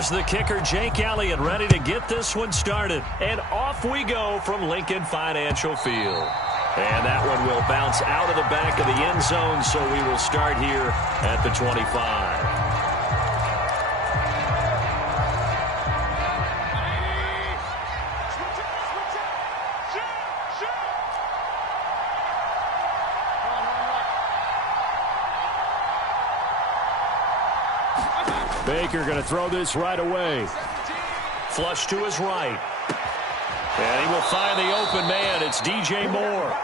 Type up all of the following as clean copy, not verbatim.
Here's the kicker, Jake Elliott, ready to get this one started. And off we go from Lincoln Financial Field. And that one will bounce out of the back of the end zone, so we will start here at the 25. Baker going to throw this right away. Flush to his right. And he will find the open man. It's DJ Moore.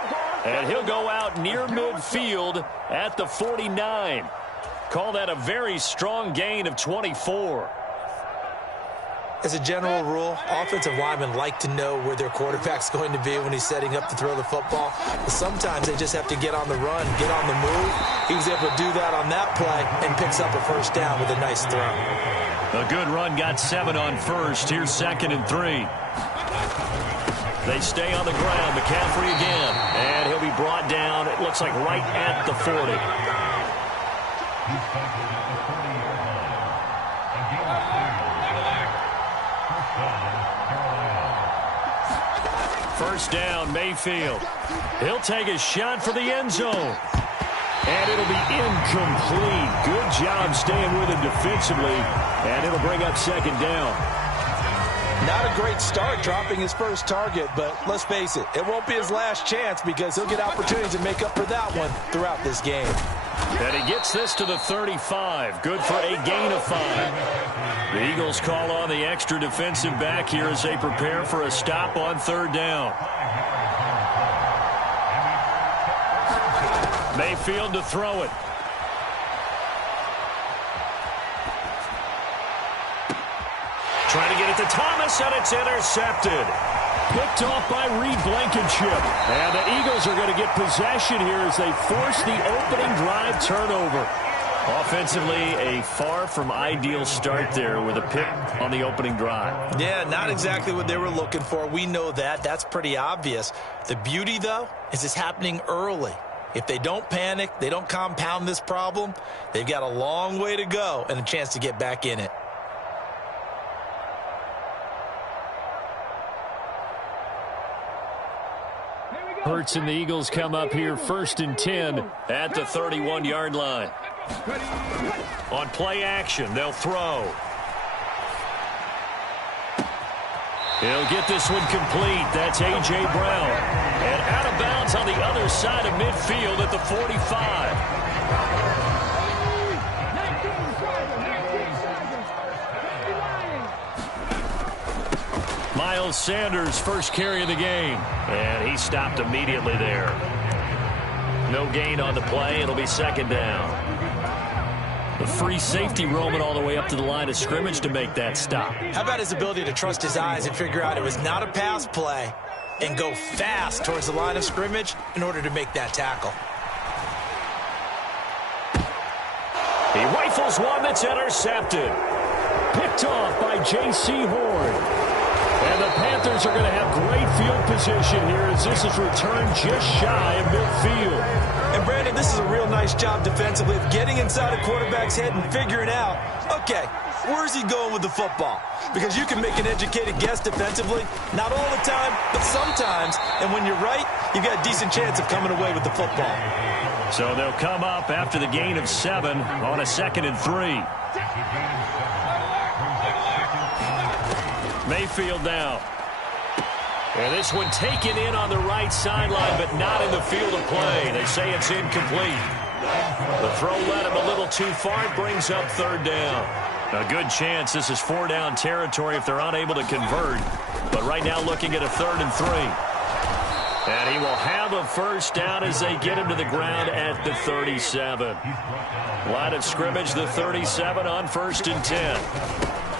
And he'll go out near midfield at the 49. Call that a very strong gain of 24. As a general rule, offensive linemen like to know where their quarterback's going to be when he's setting up to throw the football. But sometimes they just have to get on the run, get on the move. He was able to do that on that play and picks up a first down with a nice throw. A good run, got 7 on first. Here's 2nd and 3. They stay on the ground. McCaffrey again. And he'll be brought down, it looks like right at the 40. First down, Mayfield. He'll take a shot for the end zone. And it'll be incomplete. Good job staying with him defensively. And it'll bring up 2nd down. Not a great start dropping his first target, but let's face it, it won't be his last chance because he'll get opportunities to make up for that one throughout this game. And he gets this to the 35. Good for a gain of 5. The Eagles call on the extra defensive back here as they prepare for a stop on 3rd down. Mayfield to throw it. Trying to get it to Thomas, and it's intercepted. Picked off by Reed Blankenship. And the Eagles are going to get possession here as they force the opening drive turnover. Offensively, a far from ideal start there with a pick on the opening drive. Yeah, not exactly what they were looking for. We know that. That's pretty obvious. The beauty, though, is it's happening early. If they don't panic, they don't compound this problem, they've got a long way to go and a chance to get back in it. Hurts and the Eagles come up here 1st and 10 at the 31-yard line. On play action, they'll throw. He'll get this one complete. That's A.J. Brown. And out of bounds on the other side of midfield at the 45. Miles Sanders, first carry of the game. And he stopped immediately there. No gain on the play. It'll be 2nd down. The free safety roaming all the way up to the line of scrimmage to make that stop. How about his ability to trust his eyes and figure out it was not a pass play and go fast towards the line of scrimmage in order to make that tackle. He rifles one that's intercepted. Picked off by J.C. Horn. And the Panthers are going to have great field position here as this is returned just shy of midfield. And, Brandon, this is a real nice job defensively of getting inside a quarterback's head and figuring out, okay, where's he going with the football? Because you can make an educated guess defensively, not all the time, but sometimes. And when you're right, you've got a decent chance of coming away with the football. So they'll come up after the gain of 7 on a 2nd and 3. Mayfield now. And this one taken in on the right sideline, but not in the field of play. They say it's incomplete. The throw led him a little too far. It brings up 3rd down. A good chance this is 4-down territory if they're unable to convert. But right now looking at a 3rd and 3. And he will have a first down as they get him to the ground at the 37. Line of scrimmage, the 37 on 1st and 10.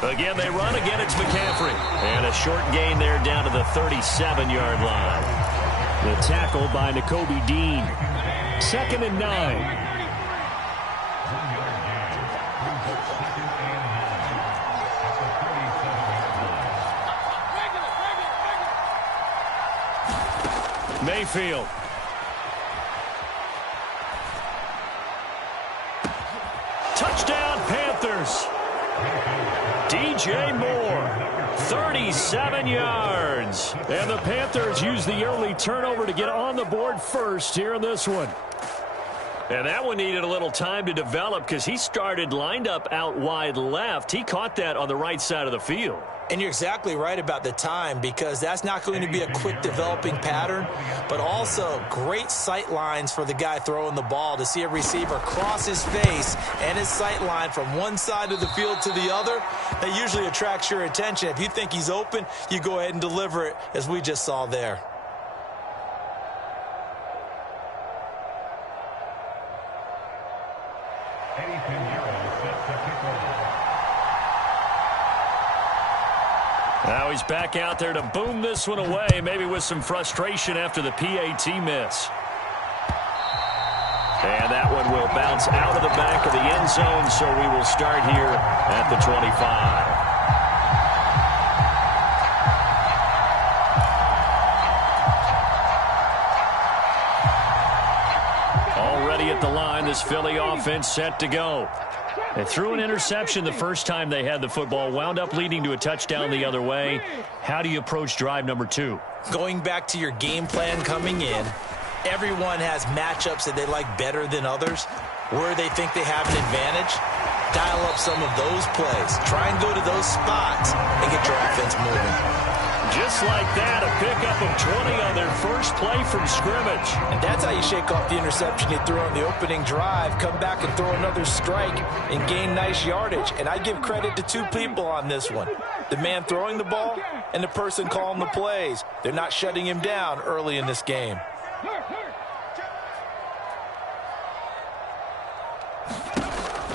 Again, they run. Again, it's McCaffrey. And a short gain there down to the 37-yard line. The tackle by Nakobe Dean. 2nd and 9. Mayfield. Touchdown, Panthers. DJ Moore, 37 yards. And the Panthers use the early turnover to get on the board first here in this one. And that one needed a little time to develop because he started lined up out wide left. He caught that on the right side of the field. And you're exactly right about the time, because that's not going to be a quick developing pattern, but also great sight lines for the guy throwing the ball to see a receiver cross his face and his sight line from one side of the field to the other. That usually attracts your attention. If you think he's open, you go ahead and deliver it, as we just saw there. Now he's back out there to boom this one away, maybe with some frustration after the PAT miss. And that one will bounce out of the back of the end zone, so we will start here at the 25. Already at the line, this Philly offense set to go. They threw an interception the first time they had the football, wound up leading to a touchdown the other way. How do you approach drive number 2? Going back to your game plan coming in, everyone has matchups that they like better than others, where they think they have an advantage. Dial up some of those plays. Try and go to those spots and get your offense moving. Just like that, a pickup of 20 on their first play from scrimmage. And that's how you shake off the interception you threw on the opening drive, come back and throw another strike and gain nice yardage. And I give credit to two people on this one. The man throwing the ball and the person calling the plays. They're not shutting him down early in this game.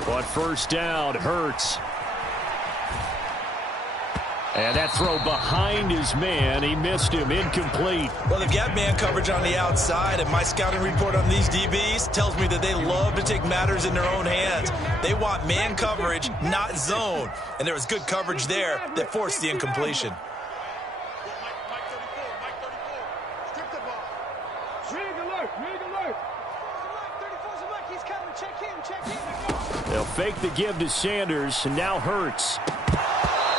On first down, Hurts. And that throw behind his man. He missed him. Incomplete. Well, they've got man coverage on the outside, and my scouting report on these DBs tells me that they love to take matters in their own hands. They want man coverage, not zone. And there was good coverage there that forced the incompletion. They'll fake the give to Sanders, and now Hurts.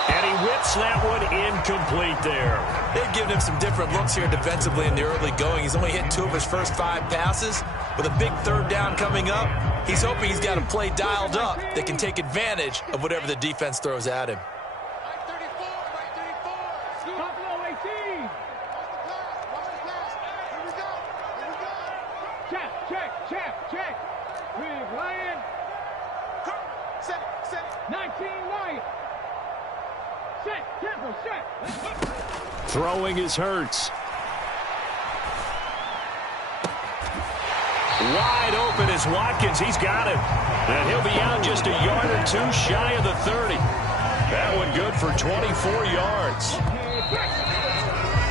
And he whips that one incomplete there. They've given him some different looks here defensively in the early going. He's only hit 2 of his first 5 passes. With a big third down coming up, he's hoping he's got a play dialed up that can take advantage of whatever the defense throws at him. Throwing is Hurts. Wide open is Watkins. He's got it. And he'll be out just a yard or 2 shy of the 30. That one good for 24 yards.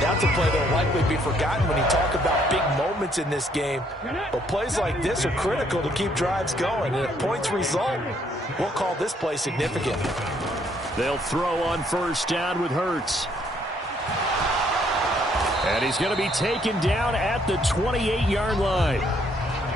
That's a play that will likely be forgotten when you talk about big moments in this game. But plays like this are critical to keep drives going. And if points result, we'll call this play significant. They'll throw on first down with Hurts. And he's going to be taken down at the 28-yard line.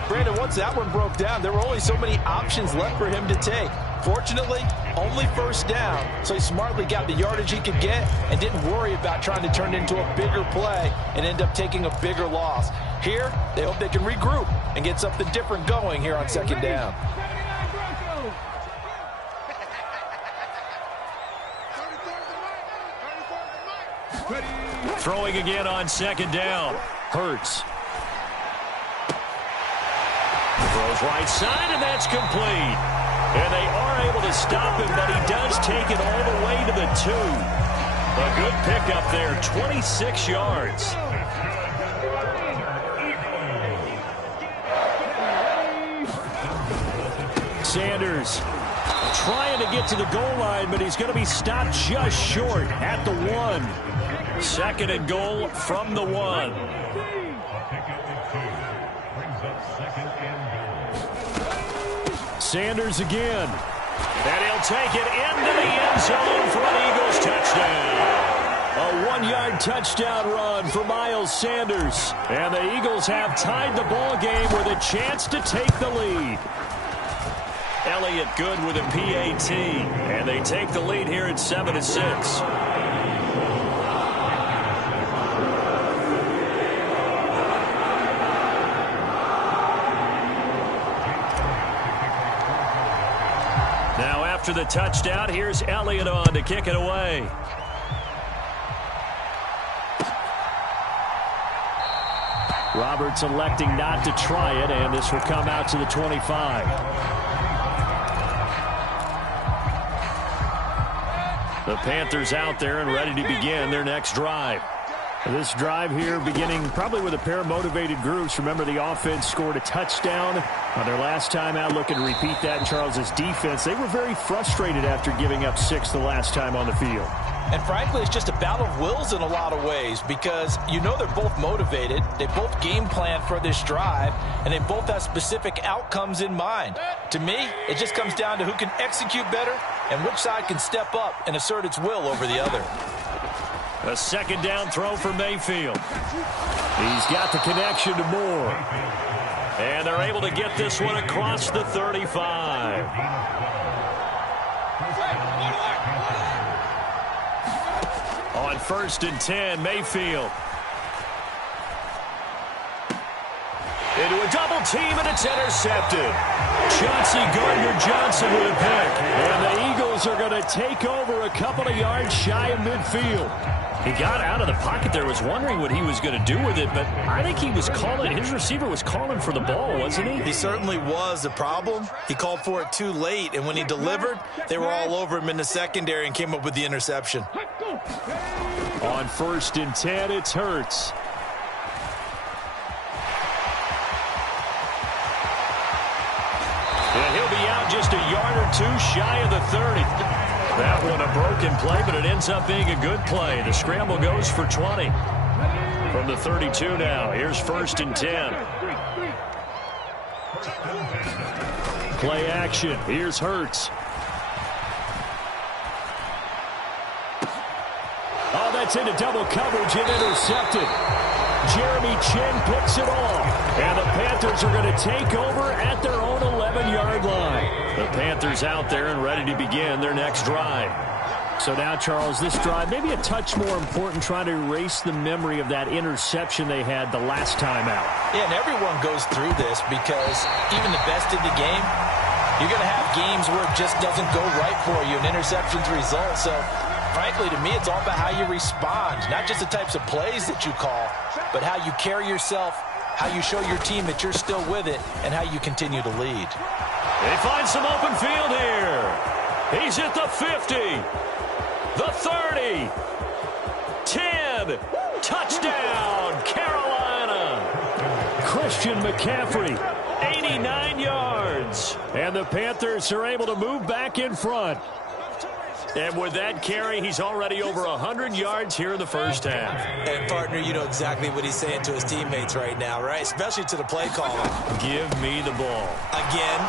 Brandon, once that one broke down, there were only so many options left for him to take. Fortunately, only first down, so he smartly got the yardage he could get and didn't worry about trying to turn it into a bigger play and end up taking a bigger loss. Here, they hope they can regroup and get something different going here on second down. Throwing again on second down. Hurts. Throws right side, and that's complete. And they are able to stop him, but he does take it all the way to the 2. A good pickup there, 26 yards. Sanders trying to get to the goal line, but he's going to be stopped just short at the 1. Second and goal from the 1. Sanders again. And he'll take it into the end zone for an Eagles touchdown. A 1-yard touchdown run for Miles Sanders. And the Eagles have tied the ball game with a chance to take the lead. Elliott good with a PAT. And they take the lead here at 7-6. Now after the touchdown, here's Elliott on to kick it away. Roberts electing not to try it, and this will come out to the 25. The Panthers out there and ready to begin their next drive. This drive here beginning probably with a pair of motivated groups. Remember, the offense scored a touchdown on their last time out. Looking to repeat that in Charles's defense. They were very frustrated after giving up 6 the last time on the field. And frankly, it's just a battle of wills in a lot of ways because you know they're both motivated. They both game plan for this drive, and they both have specific outcomes in mind. To me, it just comes down to who can execute better and which side can step up and assert its will over the other. A second down throw for Mayfield. He's got the connection to Moore. And they're able to get this one across the 35. On 1st and 10, Mayfield. Into a double team, and it's intercepted. Chauncey Gardner-Johnson with a pick. And the Eagles are going to take over a couple of yards shy of midfield. He got out of the pocket there, was wondering what he was going to do with it, but I think he was calling, his receiver was calling for the ball, wasn't he? He certainly was. The problem, he called for it too late, and when he delivered, they were all over him in the secondary and came up with the interception. On 1st and 10, it's Hurts. And he'll be out just a yard or two shy of the 30. That one a broken play, but it ends up being a good play. The scramble goes for 20. From the 32 now, here's 1st and 10. Play action. Here's Hurts. Oh, that's into double coverage and intercepted. Jeremy Chin picks it off. And the Panthers are going to take over at their own 11-yard line. The Panthers out there and ready to begin their next drive. So now, Charles, this drive maybe a touch more important, trying to erase the memory of that interception they had the last time out. Yeah, and everyone goes through this because even the best in the game, you're going to have games where it just doesn't go right for you, and interceptions result. So, frankly, to me, it's all about how you respond, not just the types of plays that you call, but how you carry yourself, how you show your team that you're still with it, and how you continue to lead. They find some open field here. He's at the 50, the 30, 10, touchdown, Carolina. Christian McCaffrey, 89 yards. And the Panthers are able to move back in front. And with that carry, he's already over 100 yards here in the first half. And, partner, you know exactly what he's saying to his teammates right now, right? Especially to the play caller. Give me the ball. Again,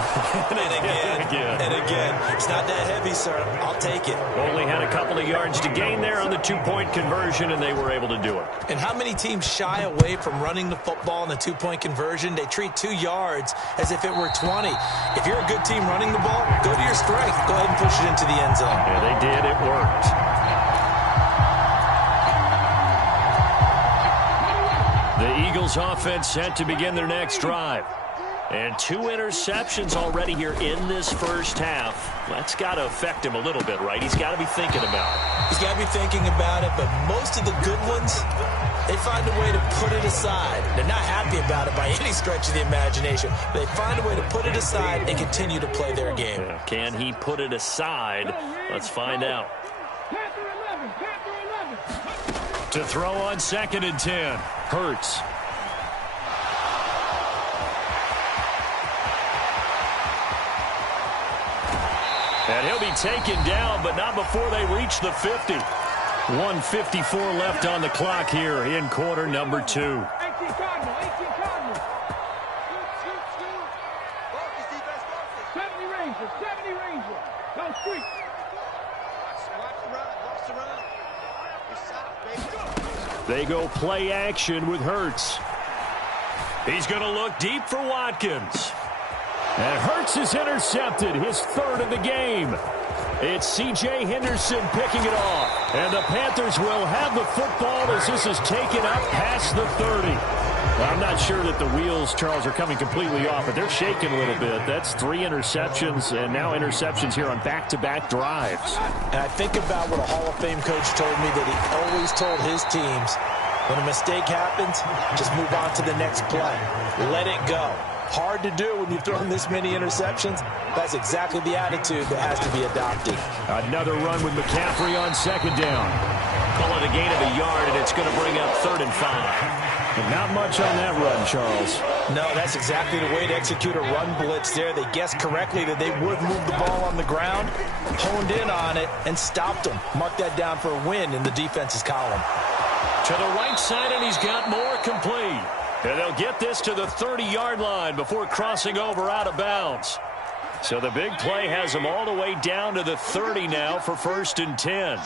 and again, and again. It's not that heavy, sir. I'll take it. Only had a couple of yards to gain there on the two-point conversion, and they were able to do it. And how many teams shy away from running the football in the two-point conversion? They treat 2 yards as if it were 20. If you're a good team running the ball, go to your strength. Go ahead and push it into the end zone. Yeah, they did. It worked. The Eagles offense set to begin their next drive. And 2 interceptions already here in this first half. That's got to affect him a little bit, right? He's got to be thinking about it. He's got to be thinking about it, but most of the good ones, they find a way to put it aside. They're not happy about it by any stretch of the imagination. They find a way to put it aside and continue to play their game. Yeah. Can he put it aside? Let's find out. To throw on 2nd and 10. Hurts. And he'll be taken down, but not before they reach the 50. 1:54 left on the clock here in quarter number 2. 18 Cardinal. 70 Ranger. Go street. They go play action with Hurts. He's going to look deep for Watkins. And Hurts is intercepted, his third of the game. It's C.J. Henderson picking it off. And the Panthers will have the football as this is taken up past the 30. Well, I'm not sure that the wheels, Charles, are coming completely off, but they're shaking a little bit. That's 3 interceptions, and now interceptions here on back-to-back drives. And I think about what a Hall of Fame coach told me, that he always told his teams, when a mistake happens, just move on to the next play. Let it go. Hard to do when you've thrown this many interceptions. That's exactly the attitude that has to be adopted. Another run with McCaffrey on second down. Call it a gain of a yard, and it's going to bring up 3rd and 5. But not much on that run, Charles. No, that's exactly the way to execute a run blitz there. They guessed correctly that they would move the ball on the ground, honed in on it, and stopped them. Mark that down for a win in the defense's column. To the right side, and he's got more complete. And they'll get this to the 30-yard line before crossing over out of bounds. So the big play has them all the way down to the 30 now for 1st and 10.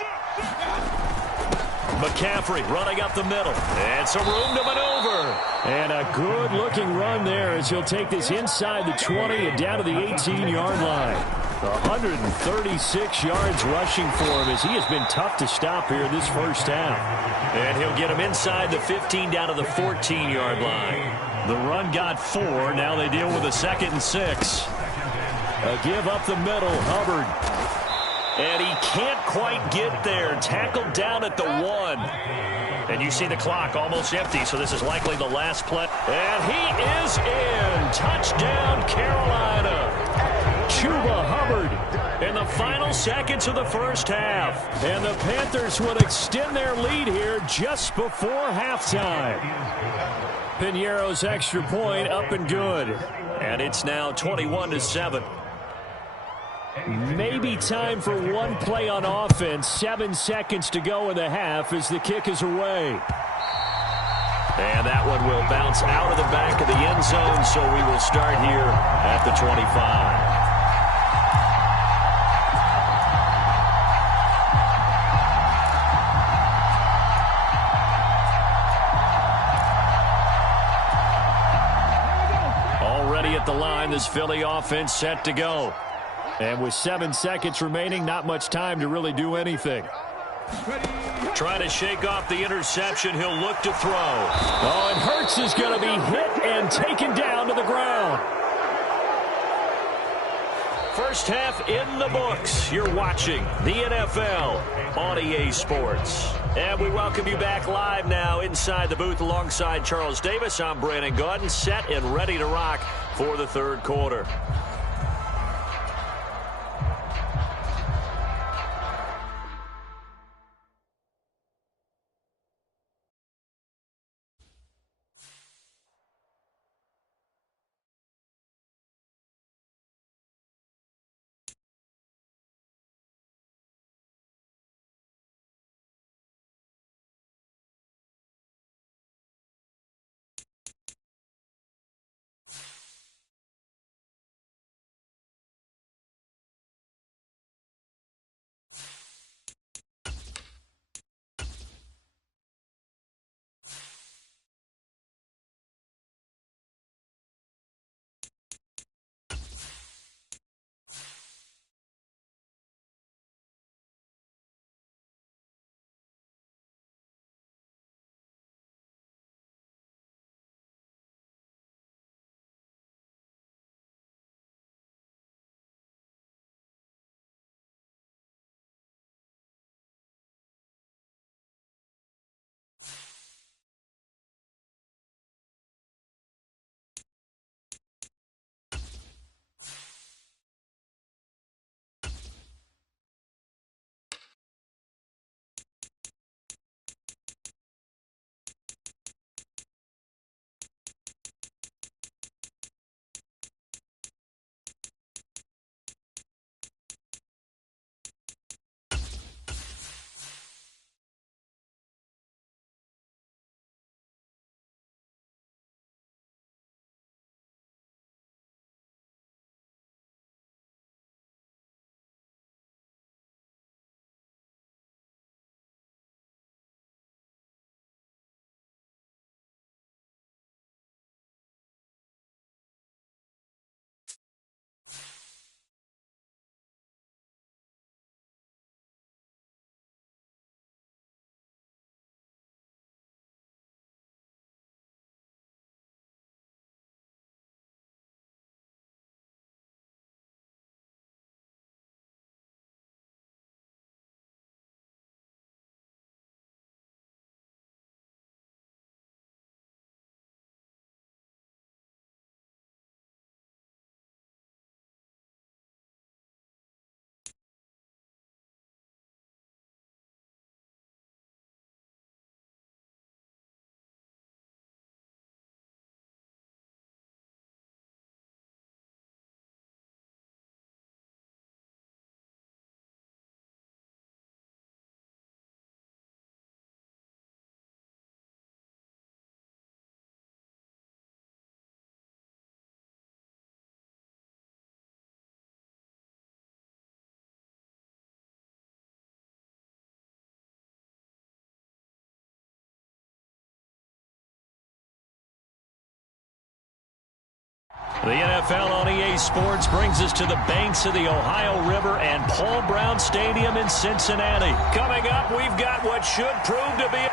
McCaffrey running up the middle. And some room to maneuver. And a good-looking run there as he'll take this inside the 20 and down to the 18-yard line. 136 yards rushing for him as he has been tough to stop here this first half. And he'll get him inside the 15 down to the 14-yard line. The run got 4. Now they deal with a 2nd and 6. A give up the middle. Hubbard. And he can't quite get there. Tackled down at the 1. And you see the clock almost empty, so this is likely the last play. And he is in. Touchdown, Carolina. Chuba Hubbard in the final seconds of the first half. And the Panthers would extend their lead here just before halftime. Piñeiro's extra point up and good. And it's now 21-7. Maybe time for one play on offense. 7 seconds to go in the half as the kick is away. And that one will bounce out of the back of the end zone, so we will start here at the 25. Already at the line, this Philly offense set to go. And with 7 seconds remaining, not much time to really do anything. Trying to shake off the interception. He'll look to throw. Oh, and Hurts is going to be hit and taken down to the ground. First half in the books. You're watching the NFL on EA Sports. And we welcome you back live now inside the booth alongside Charles Davis. I'm Brandon Gaudin, set and ready to rock for the 3rd quarter. The NFL on EA Sports brings us to the banks of the Ohio River and Paul Brown Stadium in Cincinnati. Coming up, we've got what should prove to be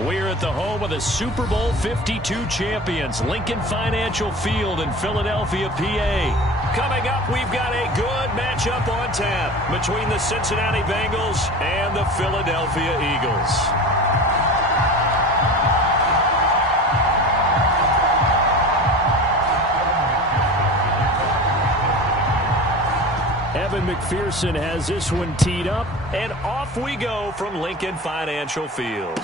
We're at the home of the Super Bowl 52 champions, Lincoln Financial Field in Philadelphia, PA. Coming up, we've got a good matchup on tap between the Cincinnati Bengals and the Philadelphia Eagles. Evan McPherson has this one teed up, and off we go from Lincoln Financial Field.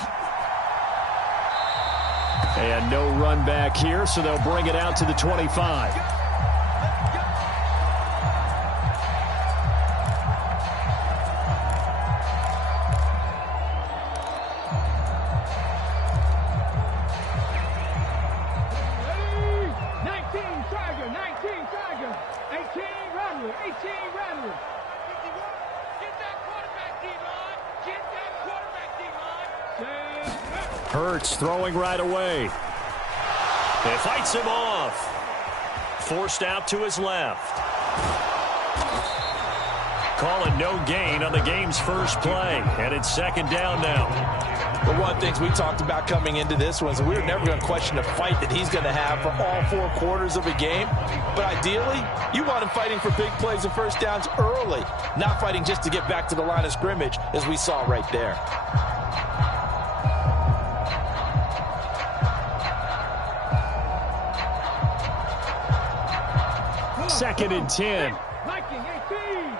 And no run back here, so they'll bring it out to the 25. Hurts throwing right away. It fights him off. Forced out to his left. Calling no gain on the game's first play. And it's second down now. But one of the things we talked about coming into this one is we were never going to question the fight that he's going to have for all 4 quarters of a game. But ideally, you want him fighting for big plays and first downs early, not fighting just to get back to the line of scrimmage, as we saw right there. Second and 10. Viking, 18.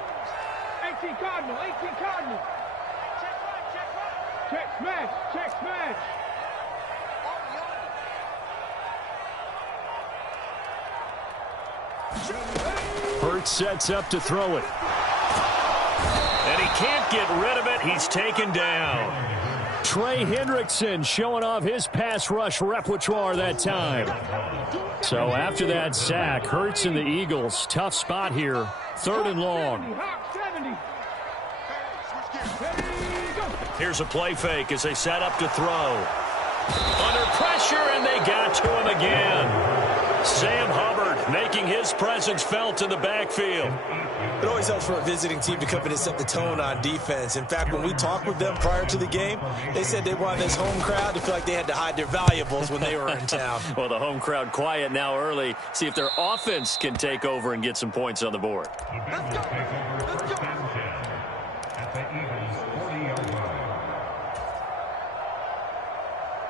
18 Cardinal, 18 Cardinal. Check smash, check smash. Hurts sets up to throw it. And he can't get rid of it. He's taken down. Trey Hendrickson showing off his pass rush repertoire that time. So after that sack, Hurts and the Eagles, tough spot here. 3rd and long. Here's a play fake as they set up to throw. Under pressure, and they got to him again. Sam Hubbard making his presence felt in the backfield. It always helps for a visiting team to come in and set the tone on defense. In fact, when we talked with them prior to the game, they said they wanted this home crowd to feel like they had to hide their valuables when they were in town. Well, the home crowd quiet now early. See if their offense can take over and get some points on the board. Let's go. Let's go.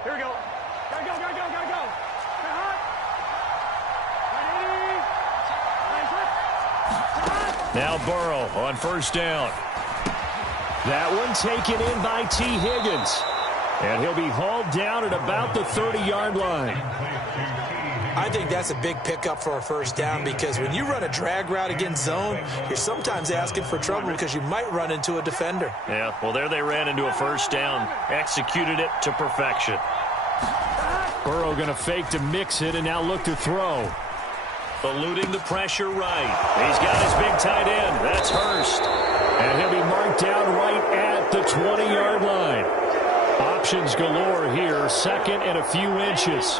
Here we go. Gotta go, gotta go, gotta go. Stay hot. Now Burrow on first down. That one taken in by T. Higgins. And he'll be hauled down at about the 30-yard line. I think that's a big pickup for a first down because when you run a drag route against zone, you're sometimes asking for trouble because you might run into a defender. Yeah, well, there they ran into a first down. Executed it to perfection. Burrow going to fake to mix it and now look to throw. Eluding the pressure right. He's got his big tight end. That's Hurst. And he'll be marked down right at the 20-yard line. Options galore here. Second and a few inches.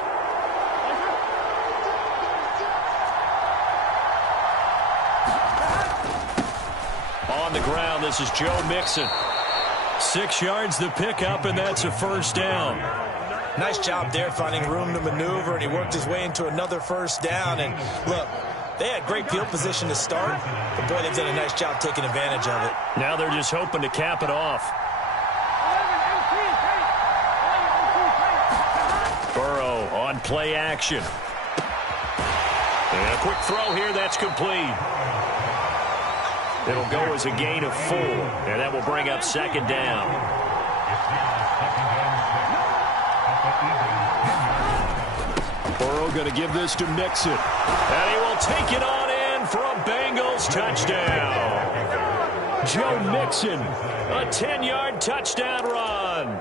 On the ground, this is Joe Mixon. 6 yards the pickup, and that's a first down. Nice job there finding room to maneuver, and he worked his way into another first down. And look, they had great field position to start, but boy, they've done a nice job taking advantage of it. Now they're just hoping to cap it off. Burrow on play action. And a quick throw here, that's complete. It'll go as a gain of 4, and that will bring up second down. Burrow going to give this to Mixon. And he will take it on in for a Bengals touchdown. Joe Mixon, a 10-yard touchdown run.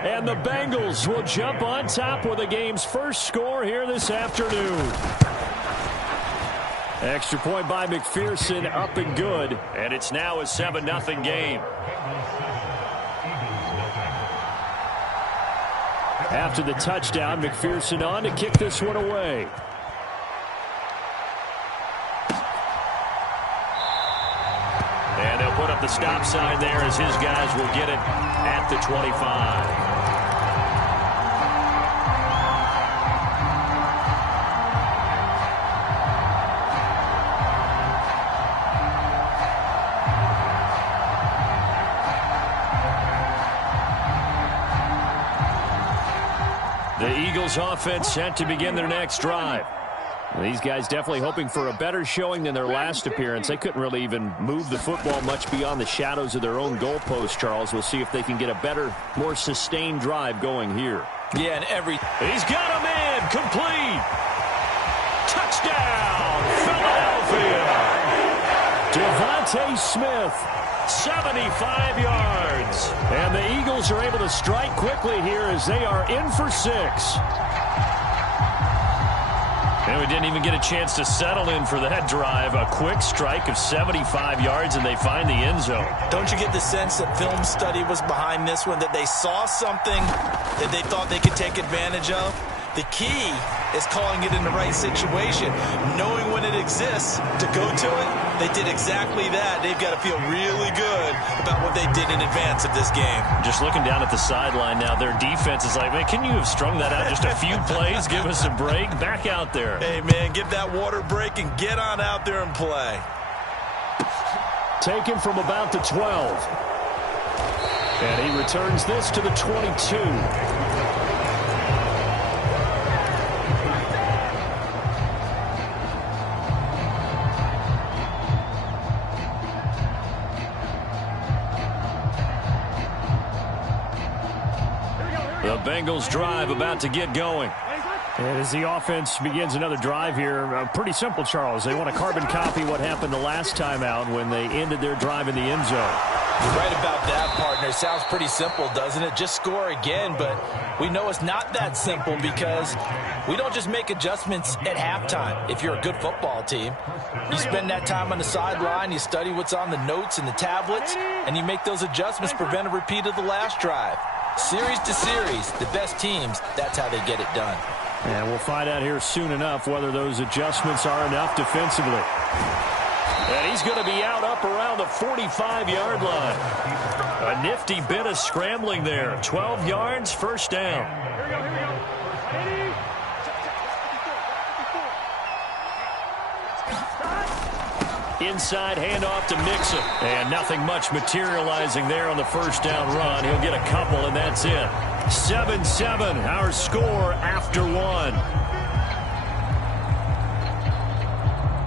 And the Bengals will jump on top with the game's first score here this afternoon. Extra point by McPherson, up and good. And it's now a 7-0 game. After the touchdown, McPherson on to kick this one away. And they'll put up the stop sign there as his guys will get it at the 25. The Eagles offense set to begin their next drive. These guys definitely hoping for a better showing than their last appearance. They couldn't really even move the football much beyond the shadows of their own goalpost, Charles. We'll see if they can get a better, more sustained drive going here. Yeah, and he's got him in. Complete. Touchdown, Philadelphia. Devontae Smith. 75 yards. And the Eagles are able to strike quickly here as they are in for 6. And we didn't even get a chance to settle in for that drive. A quick strike of 75 yards, and they find the end zone. Don't you get the sense that film study was behind this one, that they saw something that they thought they could take advantage of? The key is calling it in the right situation, knowing when it exists to go to it. They did exactly that. They've got to feel really good about what they did in advance of this game. Just looking down at the sideline now, their defense is like, man, can you have strung that out just a few plays? Give us a break. Back out there. Hey, man, give that water break and get on out there and play. Taken from about the 12. And he returns this to the 22. The Bengals drive about to get going. And as the offense begins another drive here, pretty simple, Charles. They want to carbon copy what happened the last time out when they ended their drive in the end zone. You're right about that, partner. Sounds pretty simple, doesn't it? Just score again, but we know it's not that simple because we don't just make adjustments at halftime. If you're a good football team, you spend that time on the sideline, you study what's on the notes and the tablets, and you make those adjustments, prevent a repeat of the last drive. Series to series, the best teams, that's how they get it done. And we'll find out here soon enough whether those adjustments are enough defensively. And he's going to be out up around the 45-yard line. A nifty bit of scrambling there. 12 yards, first down. Here we go. Ready? Inside handoff to Mixon. And nothing much materializing there on the first down run. He'll get a couple, and that's it. 7-7, our score after one.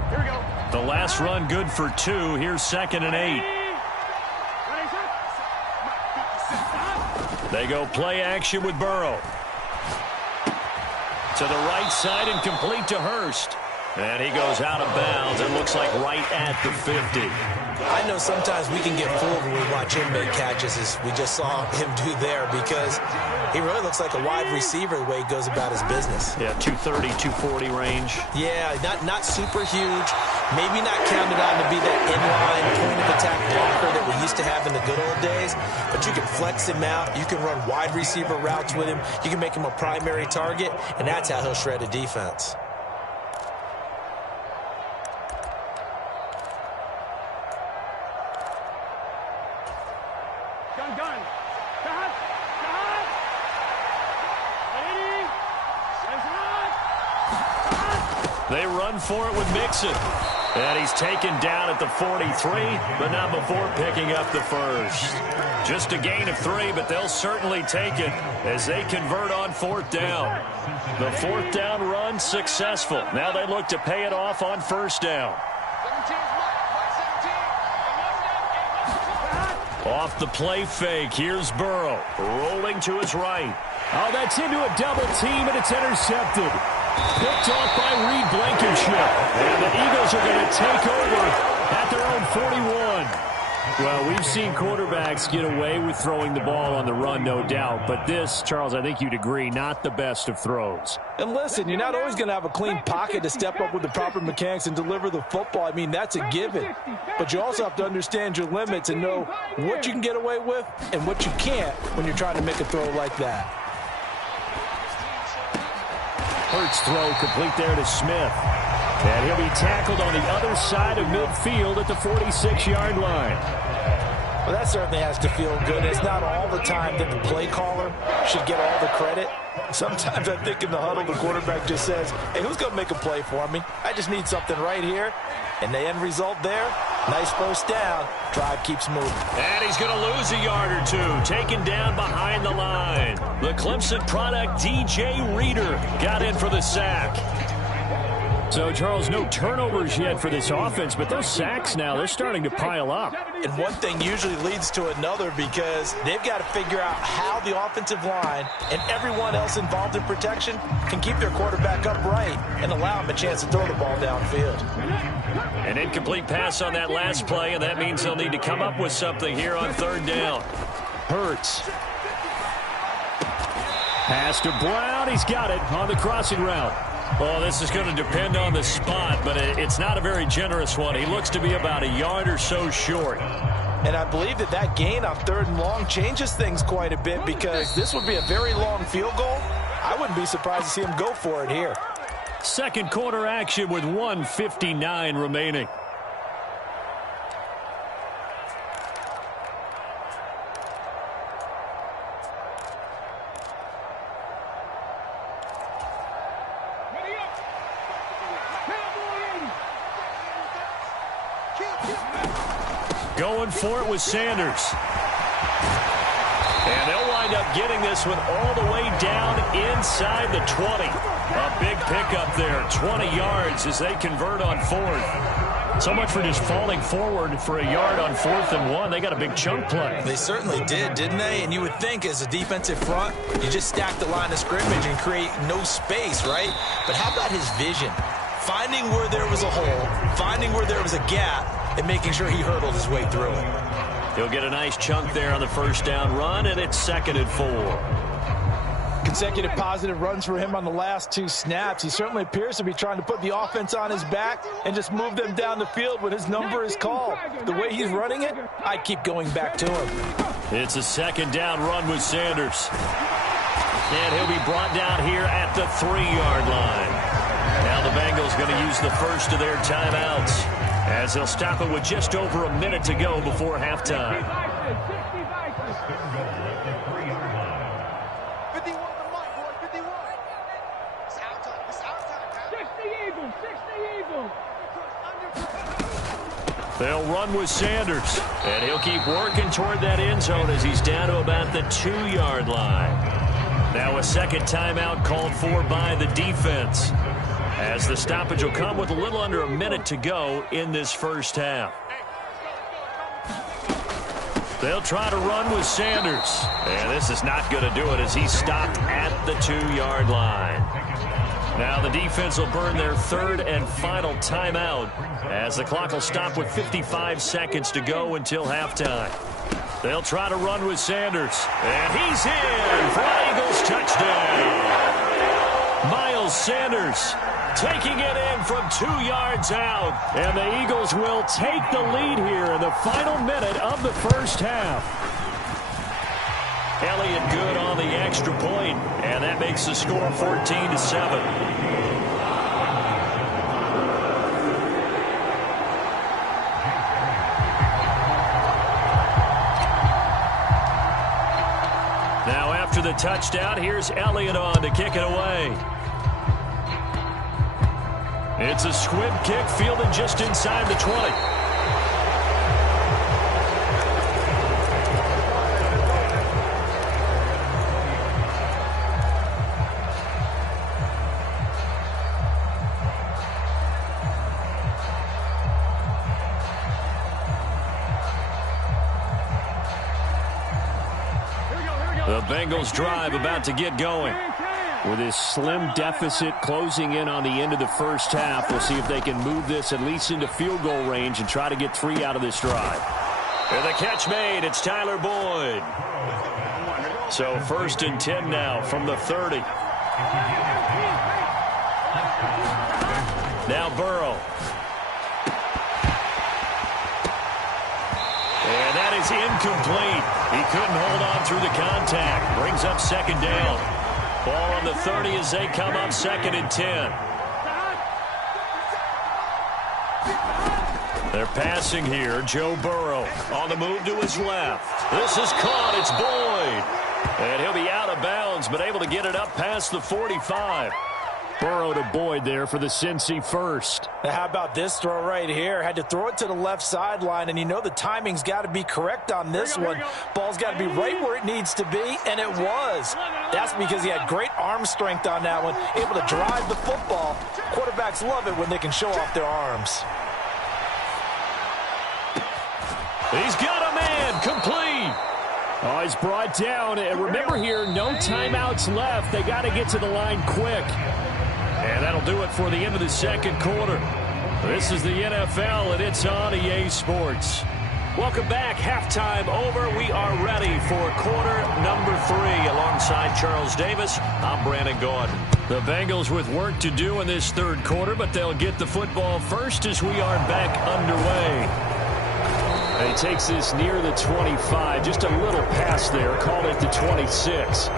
Here we go. The last run good for 2. Here's 2nd and 8. Ready, set. They go play action with Burrow. To the right side and complete to Hurst. And he goes out of bounds. It looks like right at the 50. I know sometimes we can get fooled when we watch him make catches, as we just saw him do there, because he really looks like a wide receiver the way he goes about his business. Yeah, 230, 240 range. Yeah, not super huge. Maybe not counted on to be that inline point-of-attack blocker that we used to have in the good old days, but you can flex him out. You can run wide receiver routes with him. You can make him a primary target, and that's how he'll shred a defense. They run for it with Mixon. And he's taken down at the 43, but not before picking up the first. Just a gain of 3, but they'll certainly take it as they convert on 4th down. The 4th down run successful. Now they look to pay it off on 1st down. Off the play fake, here's Burrow, rolling to his right. Oh, that's into a double team, and it's intercepted. Picked off by Reed Blankenship. And the Eagles are going to take over at their own 41. Well, we've seen quarterbacks get away with throwing the ball on the run, no doubt. But this, Charles, I think you'd agree, not the best of throws. And listen, you're not always going to have a clean pocket to step up with the proper mechanics and deliver the football. I mean, that's a given. But you also have to understand your limits and know what you can get away with and what you can't when you're trying to make a throw like that. Hurts throw complete there to Smith. And he'll be tackled on the other side of midfield at the 46-yard line. Well, that certainly has to feel good. It's not all the time that the play caller should get all the credit. Sometimes I think in the huddle, the quarterback just says, hey, who's going to make a play for me? I just need something right here. And the end result there, nice first down. Drive keeps moving. And he's going to lose a yard or two. Taken down behind the line. The Clemson product, DJ Reader, got in for the sack. So, Charles, no turnovers yet for this offense, but those sacks now, they're starting to pile up. And one thing usually leads to another because they've got to figure out how the offensive line and everyone else involved in protection can keep their quarterback upright and allow him a chance to throw the ball downfield. An incomplete pass on that last play, and that means they'll need to come up with something here on 3rd down. Hurts. Pass to Brown. He's got it on the crossing route. Well, this is going to depend on the spot, but it's not a very generous one. He looks to be about a yard or so short. And I believe that gain on 3rd and long changes things quite a bit because this would be a very long field goal. I wouldn't be surprised to see him go for it here. Second quarter action with 1:59 remaining. Going for it with Sanders. And they'll wind up getting this one all the way down inside the 20. A big pickup there, 20 yards as they convert on 4th. So much for just falling forward for a yard on 4th and 1. They got a big chunk play. They certainly did, didn't they? And you would think as a defensive front, you just stack the line of scrimmage and create no space, right? But how about his vision? Finding where there was a hole, finding where there was a gap, and making sure he hurdled his way through it. He'll get a nice chunk there on the 1st down run, and it's 2nd and 4. Consecutive positive runs for him on the last 2 snaps. He certainly appears to be trying to put the offense on his back and just move them down the field when his number is called. The way he's running it, I'd keep going back to him. It's a 2nd down run with Sanders. And he'll be brought down here at the 3-yard line. Now the Bengals going to use the first of their timeouts, as they'll stop it with just over a minute to go before halftime. 51 the mic, boy, 51. It's our time. It's our time. 60 Eagles. They'll run with Sanders, and he'll keep working toward that end zone as he's down to about the 2-yard line. Now a second timeout called for by the defense, as the stoppage will come with a little under a minute to go in this first half. They'll try to run with Sanders. And this is not going to do it as he's stopped at the 2-yard line. Now the defense will burn their third and final timeout as the clock will stop with 55 seconds to go until halftime. They'll try to run with Sanders. And he's in for an Eagles touchdown. Miles Sanders taking it in from 2 yards out. And the Eagles will take the lead here in the final minute of the first half. Elliott good on the extra point, and that makes the score 14-7. Now after the touchdown, here's Elliott on to kick it away. It's a squib kick fielded just inside the 20. The Bengals drive about to get going. With this slim deficit closing in on the end of the first half, we'll see if they can move this at least into field goal range and try to get 3 out of this drive. And the catch made. It's Tyler Boyd. So 1st and 10 now from the 30. Now Burrow. And that is incomplete. He couldn't hold on through the contact. Brings up 2nd down. Ball on the 30 as they come up 2nd and 10. They're passing here. Joe Burrow on the move to his left. This is caught. It's Boyd. And he'll be out of bounds, but able to get it up past the 45. Burrow to Boyd there for the Cincy first. Now how about this throw right here? Had to throw it to the left sideline, and you know the timing's got to be correct on this one. Ball's got to be right where it needs to be, and it was. That's because he had great arm strength on that one, able to drive the football. Quarterbacks love it when they can show off their arms. He's got a man, complete. Oh, he's brought down. And remember here, no timeouts left. They got to get to the line quick. And that'll do it for the end of the 2nd quarter. This is the NFL, and it's on EA Sports. Welcome back. Halftime over. We are ready for quarter number 3. Alongside Charles Davis, I'm Brandon Gordon. The Bengals with work to do in this 3rd quarter, but they'll get the football first as we are back underway. He takes this near the 25. Just a little pass there. Called it the 26.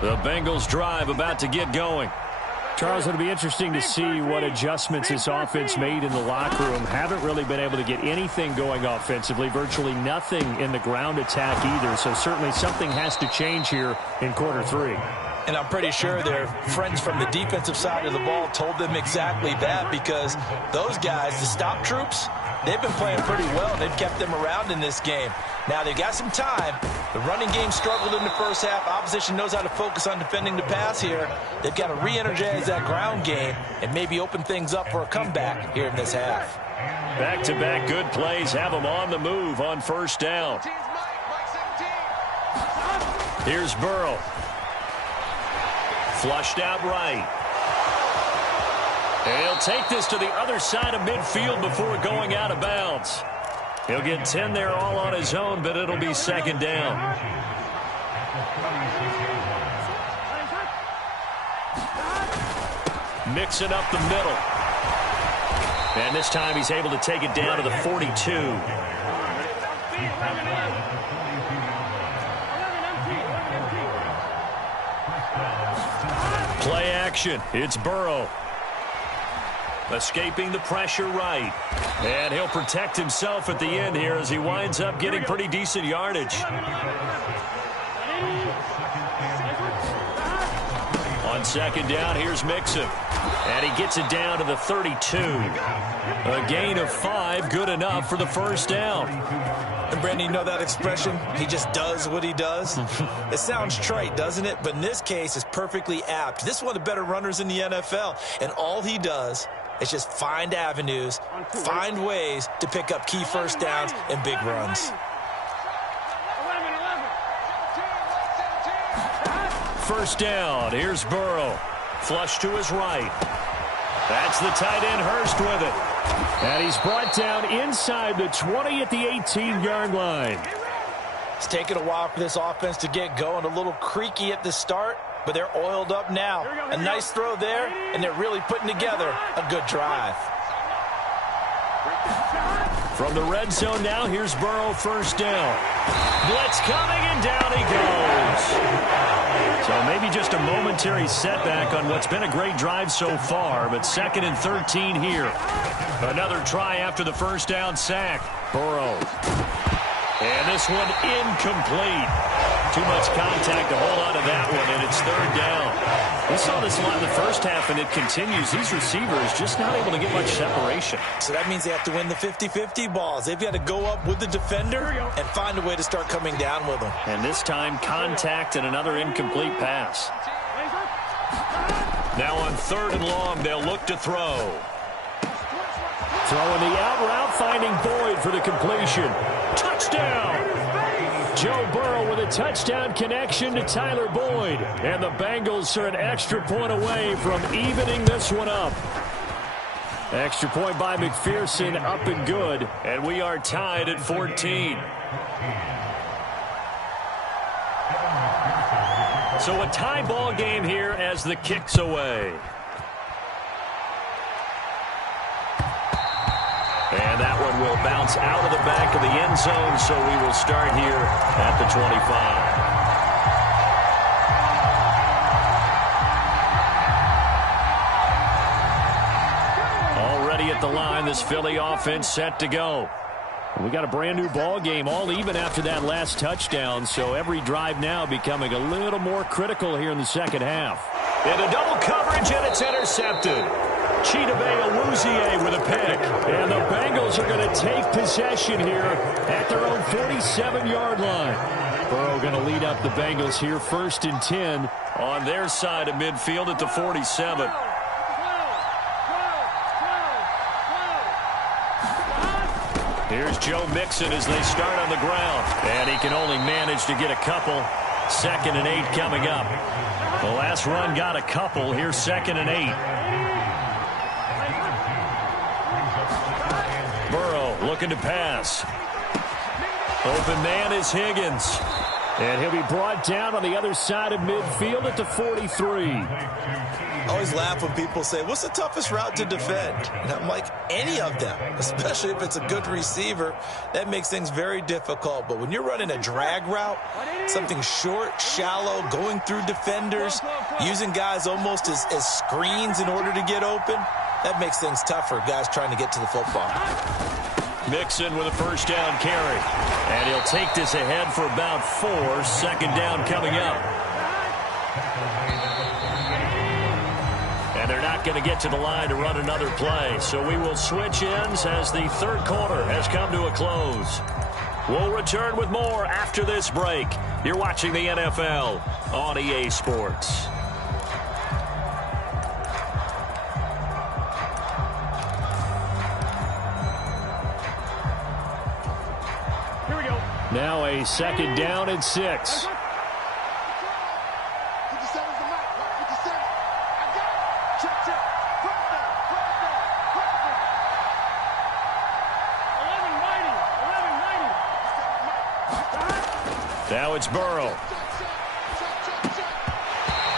The Bengals drive about to get going. Charles, it'll be interesting to see what adjustments this offense made in the locker room. Haven't really been able to get anything going offensively. Virtually nothing in the ground attack either. So certainly something has to change here in quarter 3. And I'm pretty sure their friends from the defensive side of the ball told them exactly that, because those guys, the stop troops, they've been playing pretty well, and they've kept them around in this game. Now, they've got some time. The running game struggled in the first half. Opposition knows how to focus on defending the pass here. They've got to re-energize that ground game and maybe open things up for a comeback here in this half. Back-to-back good plays have them on the move on 1st down. Here's Burrow. Flushed out right. And he'll take this to the other side of midfield before going out of bounds. He'll get 10 there all on his own, but it'll be 2nd down. Mixing up the middle. And this time he's able to take it down to the 42. Play action. It's Burrow. Escaping the pressure right. And he'll protect himself at the end here as he winds up getting pretty decent yardage. On 2nd down, here's Mixon. And he gets it down to the 32. A gain of 5, good enough for the 1st down. And Brandon, you know that expression? He just does what he does. It sounds trite, doesn't it? But in this case, it's perfectly apt. This is one of the better runners in the NFL. And all he does It's just find avenues, find ways to pick up key first downs and big runs. First down. Here's Burrow. Flush to his right. That's the tight end Hurst with it. And he's brought down inside the 20 at the 18-yard line. It's taken a while for this offense to get going. A little creaky at the start, but they're oiled up now. A nice throw there, and they're really putting together a good drive. From the red zone now, here's Burrow, first down. Blitz coming, and down he goes. So maybe just a momentary setback on what's been a great drive so far, but 2nd and 13 here. Another try after the first down sack. Burrow. And this one incomplete. Too much contact to hold on to that one, and it's 3rd down. We saw this a lot in the first half, and it continues. These receivers just not able to get much separation. So that means they have to win the 50-50 balls. They've got to go up with the defender and find a way to start coming down with them. And this time, contact and another incomplete pass. Now on 3rd and long, they'll look to throw. Throwing the out route, finding Boyd for the completion. Touchdown! Joe Burrow with a touchdown connection to Tyler Boyd. And the Bengals are an extra point away from evening this one up. Extra point by McPherson, up and good. And we are tied at 14. So a tie ball game here as the kick's away. And that one will bounce out of the back of the end zone, so we will start here at the 25. Already at the line, this Philly offense set to go. We got a brand new ball game, all even after that last touchdown, so every drive now becoming a little more critical here in the second half. Into double coverage, and it's intercepted. Chidobe Awuzie with a pick. And the Bengals are going to take possession here at their own 47-yard line. Burrow going to lead up the Bengals here, 1st and 10. On their side of midfield at the 47. Here's Joe Mixon as they start on the ground. And he can only manage to get a couple. 2nd and 8 coming up. The last run got a couple. Here's 2nd and 8. Burrow looking to pass. Open man is Higgins. And he'll be brought down on the other side of midfield at the 43. I always laugh when people say, what's the toughest route to defend? And I'm like, any of them, especially if it's a good receiver. That makes things very difficult. But when you're running a drag route, something short, shallow, going through defenders, using guys almost as screens in order to get open, that makes things tougher, guys trying to get to the football. Mixon with a first down carry. And he'll take this ahead for about 4. 2nd down coming up. And they're not going to get to the line to run another play. So we will switch ends as the 3rd quarter has come to a close. We'll return with more after this break. You're watching the NFL on EA Sports. Now a 2nd down and 6. 57's the mic. 57. I got it. Check. First down. 11 mighty. Now it's Burrow.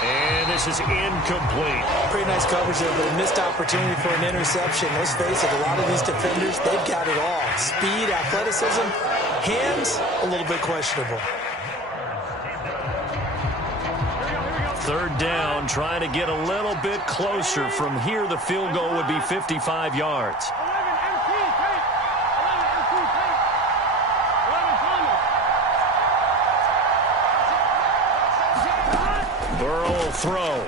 And this is incomplete. Pretty nice coverage there, but a missed opportunity for an interception. Let's face it, a lot of these defenders, they've got it all. Speed, athleticism, hands, a little bit questionable. 3rd down, trying to get a little bit closer. From here, the field goal would be 55 yards. Burrow will throw.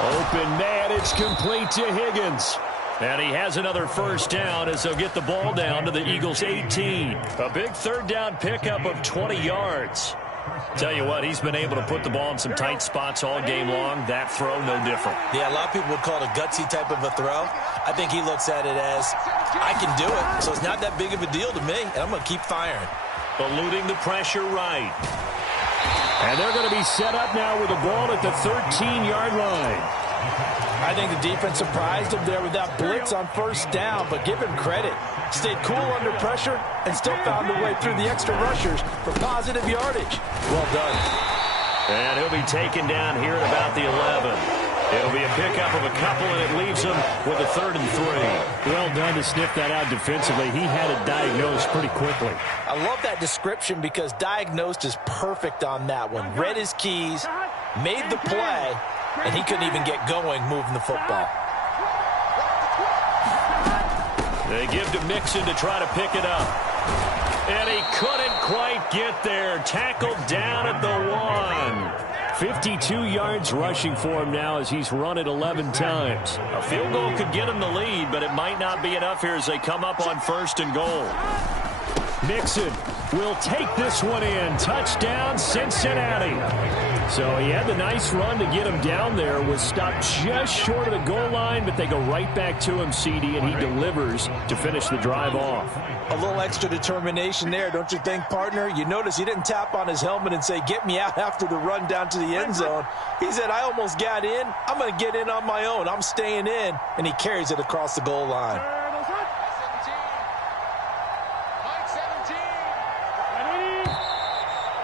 Open man, it's complete to Higgins. And he has another first down as they'll get the ball down to the Eagles' 18. A big 3rd down pickup of 20 yards. Tell you what, he's been able to put the ball in some tight spots all game long. That throw, no different. Yeah, a lot of people would call it a gutsy type of a throw. I think he looks at it as, I can do it, so it's not that big of a deal to me, and I'm going to keep firing. Eluding the pressure right. And they're going to be set up now with the ball at the 13-yard line. I think the defense surprised him there with that blitz on first down, but give him credit. Stayed cool under pressure and still found a way through the extra rushers for positive yardage. Well done. And he'll be taken down here at about the 11. It'll be a pickup of a couple, and it leaves him with a 3rd and 3. Well done to sniff that out defensively. He had it diagnosed pretty quickly. I love that description because diagnosed is perfect on that one. Read his keys, made the play, and he couldn't even get going moving the football. They give to Mixon to try to pick it up. And he couldn't quite get there. Tackled down at the 1. 52 yards rushing for him now as he's run it 11 times. A field goal could get him the lead, but it might not be enough here as they come up on 1st and goal. Mixon will take this one in. Touchdown, Cincinnati. So he had the nice run to get him down there. Was stopped just short of the goal line, but they go right back to him, CD, and he delivers to finish the drive off. A little extra determination there, don't you think, partner? You notice he didn't tap on his helmet and say, get me out after the run down to the end zone. He said, I almost got in. I'm going to get in on my own. I'm staying in. And he carries it across the goal line.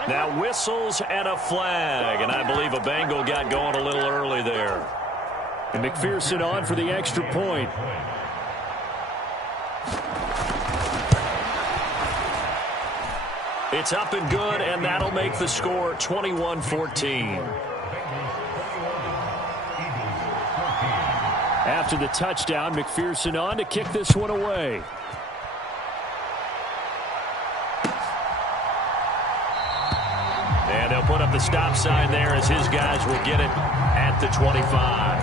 Now whistles and a flag, and I believe a Bengal got going a little early there. And McPherson on for the extra point. It's up and good, and that'll make the score 21-14. After the touchdown, McPherson on to kick this one away. And they'll put up the stop sign there as his guys will get it at the 25.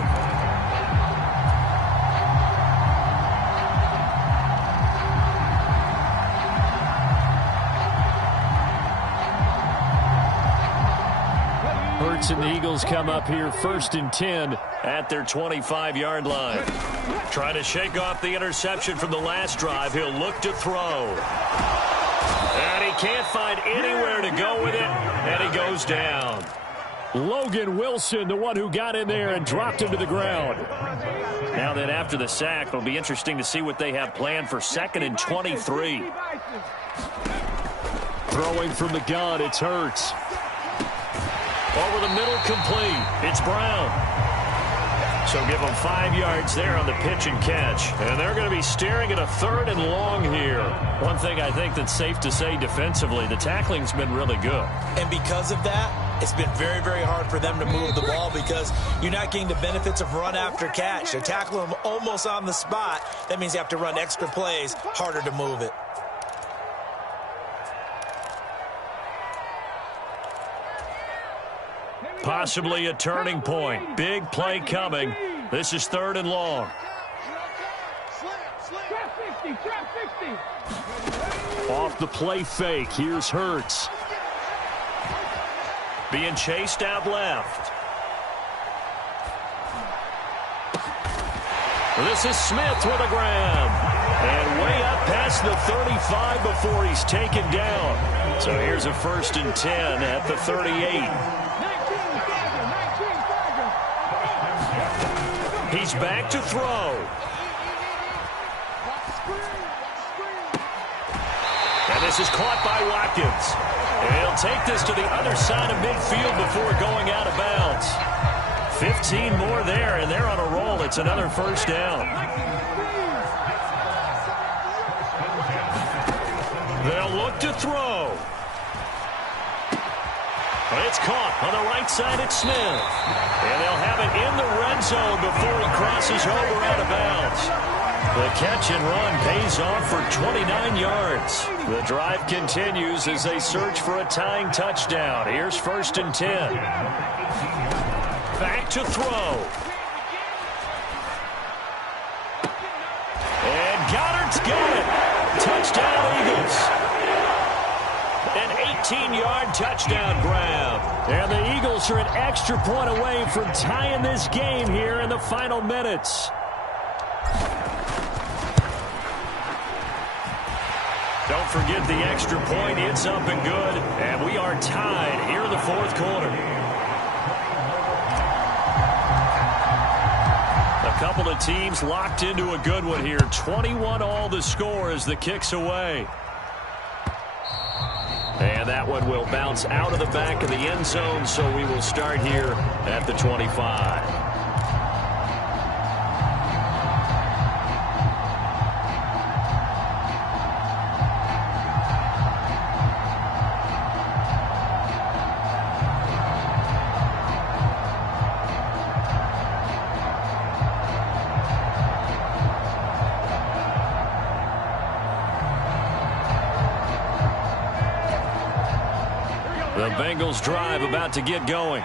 Hurts and the Eagles come up here 1st and 10 at their 25-yard line. Trying to shake off the interception from the last drive. He'll look to throw. And he can't find anywhere to go with it, and he goes down. Logan Wilson, the one who got in there and dropped him to the ground. Now then, after the sack, it'll be interesting to see what they have planned for 2nd and 23. Throwing from the gun, it's Hurts. Over the middle, complete. It's Brown. So give them 5 yards there on the pitch and catch. And they're going to be staring at a 3rd and long here. One thing I think that's safe to say defensively, the tackling's been really good. And because of that, it's been very, very hard for them to move the ball because you're not getting the benefits of run after catch. They're tackling them almost on the spot. That means you have to run extra plays, harder to move it. Possibly a turning point. Big play coming. This is 3rd and long. Off the play fake. Here's Hurts. Being chased out left. This is Smith with a grab. And way up past the 35 before he's taken down. So here's a 1st and 10 at the 38. He's back to throw. And this is caught by Watkins. And he'll take this to the other side of midfield before going out of bounds. 15 more there, and they're on a roll. It's another 1st down. They'll look to throw. But it's caught on the right side at Smith. And they'll have it in the red zone before he crosses over out of bounds. The catch and run pays off for 29 yards. The drive continues as they search for a tying touchdown. Here's 1st and 10. Back to throw. And Goddard's got it. Touchdown, Eagles. An 15-yard touchdown grab. And the Eagles are an extra point away from tying this game here in the final minutes. Don't forget the extra point. It's up and good. And we are tied here in the fourth quarter. A couple of teams locked into a good one here. 21-all the score as the kick's away. And that one will bounce out of the back of the end zone, so we will start here at the 25. The Bengals drive about to get going.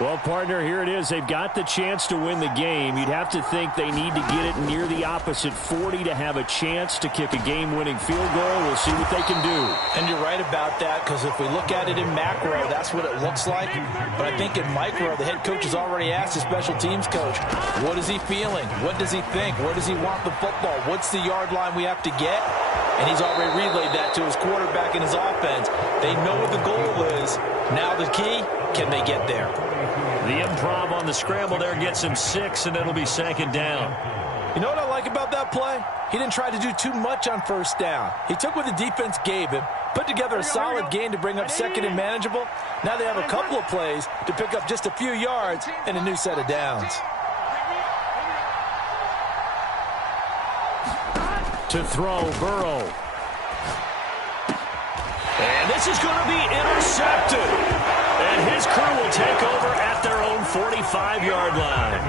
Well, partner, here it is. They've got the chance to win the game. You'd have to think they need to get it near the opposite 40 to have a chance to kick a game-winning field goal. We'll see what they can do. And you're right about that, because if we look at it in macro, that's what it looks like. But I think in micro, the head coach has already asked the special teams coach, what is he feeling? What does he think? Where does he want the football? What's the yard line we have to get? And he's already relayed that to his quarterback and his offense. They know what the goal is. Now the key, can they get there? The improv on the scramble there gets him 6, and it'll be second down. You know what I like about that play? He didn't try to do too much on first down. He took what the defense gave him, put together a solid gain to bring up second and manageable. Now they have a couple of plays to pick up just a few yards and a new set of downs. To throw, Burrow. And this is going to be intercepted. And his crew will take over at their own 45-yard line.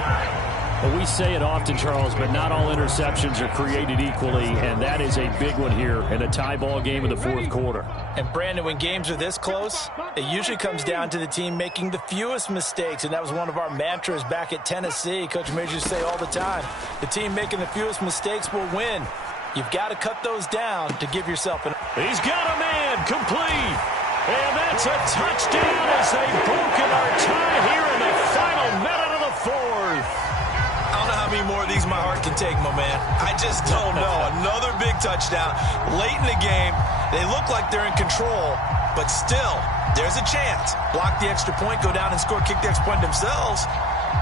Well, we say it often, Charles, but not all interceptions are created equally, and that is a big one here in a tie ball game in the fourth quarter. And, Brandon, when games are this close, it usually comes down to the team making the fewest mistakes, and that was one of our mantras back at Tennessee. Coach Major used to say all the time, the team making the fewest mistakes will win. You've got to cut those down to give yourself an... He's got a man, complete. And that's a touchdown as they've broken our tie here in the final minute of the fourth. I don't know how many more of these my heart can take, my man. I just don't know. Another big touchdown. Late in the game, they look like they're in control, but still, there's a chance. Block the extra point, go down and score, kick the extra point themselves.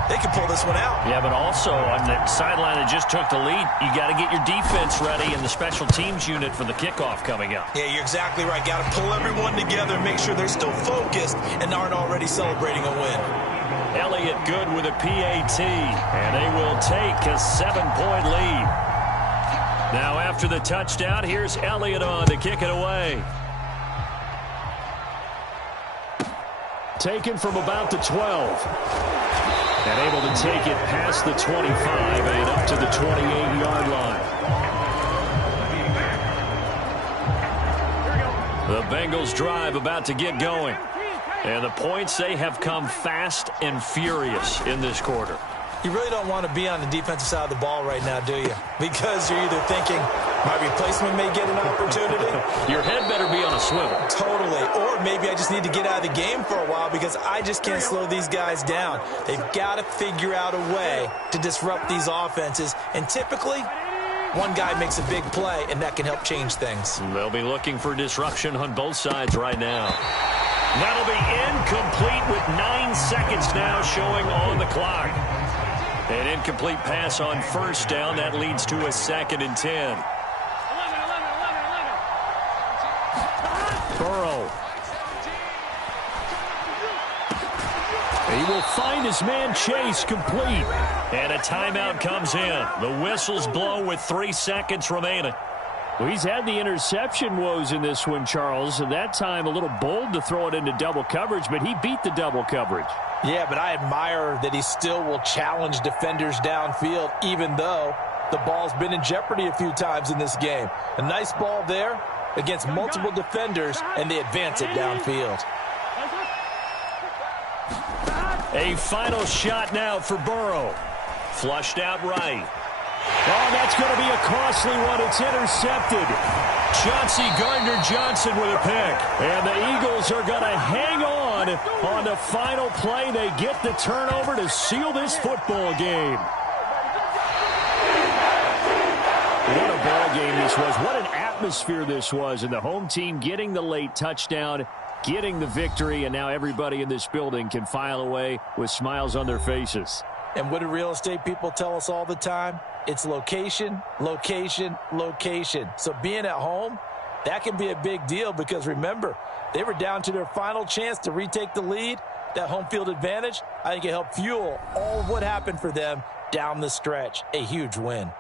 They can pull this one out. Yeah, but also on the sideline that just took the lead, you got to get your defense ready and the special teams unit for the kickoff coming up. Yeah, you're exactly right. Got to pull everyone together and make sure they're still focused and aren't already celebrating a win. Elliott good with a PAT, and they will take a 7-point lead. Now after the touchdown, here's Elliott on to kick it away. Taken from about the 12. And able to take it past the 25 and up to the 28-yard line. The Bengals drive about to get going. And the points, they have come fast and furious in this quarter. You really don't want to be on the defensive side of the ball right now, do you? Because you're either thinking, my replacement may get an opportunity. Your head better be on a swivel. Totally. Or maybe I just need to get out of the game for a while because I just can't slow these guys down. They've got to figure out a way to disrupt these offenses. And typically, one guy makes a big play, and that can help change things. They'll be looking for disruption on both sides right now. That'll be incomplete with 9 seconds now showing on the clock. An incomplete pass on first down. That leads to a 2nd and 10. Burrow. He will find his man Chase complete. And a timeout comes in. The whistles blow with 3 seconds remaining. Well, he's had the interception woes in this one, Charles, and that time a little bold to throw it into double coverage, but he beat the double coverage. Yeah, but I admire that he still will challenge defenders downfield, even though the ball's been in jeopardy a few times in this game. A nice ball there against multiple defenders, and they advance it downfield. A final shot now for Burrow. Flushed out right. Oh, that's going to be a costly one. It's intercepted. Chauncey Gardner-Johnson with a pick. And the Eagles are going to hang on the final play. They get the turnover to seal this football game. What a ball game this was. What an atmosphere this was. And the home team getting the late touchdown, getting the victory, and now everybody in this building can file away with smiles on their faces. And what do real estate people tell us all the time? It's location, location, location. So being at home, that can be a big deal because remember, they were down to their final chance to retake the lead. That home field advantage, I think it helped fuel all of what happened for them down the stretch. A huge win.